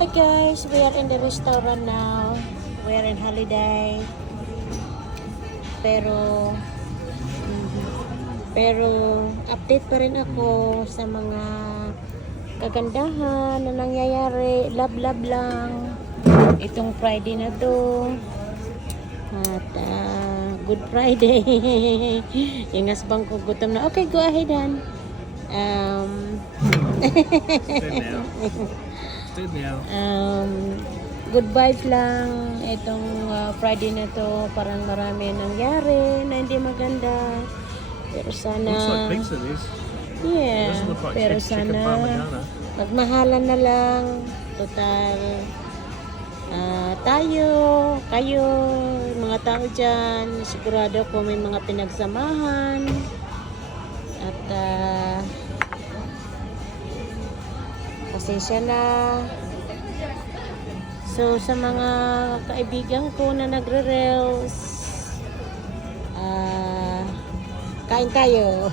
Hi guys, we are in the restaurant now. We are in holiday. Pero update pa rin ako sa mga kagandahan na nangyayari. Love lang. Itong Friday na to. At Good Friday. Yung husband ko gutom na. Okay, go ahead, Han. Good vibes lang itong Friday na to. Parang marami nangyari na hindi maganda, pero sana pero sana magmahalan na lang. Total kayo mga tao dyan, sigurado ko may mga pinagsamahan. At pasensya na. So sa mga kaibigan ko na nagre-reels, kain tayo.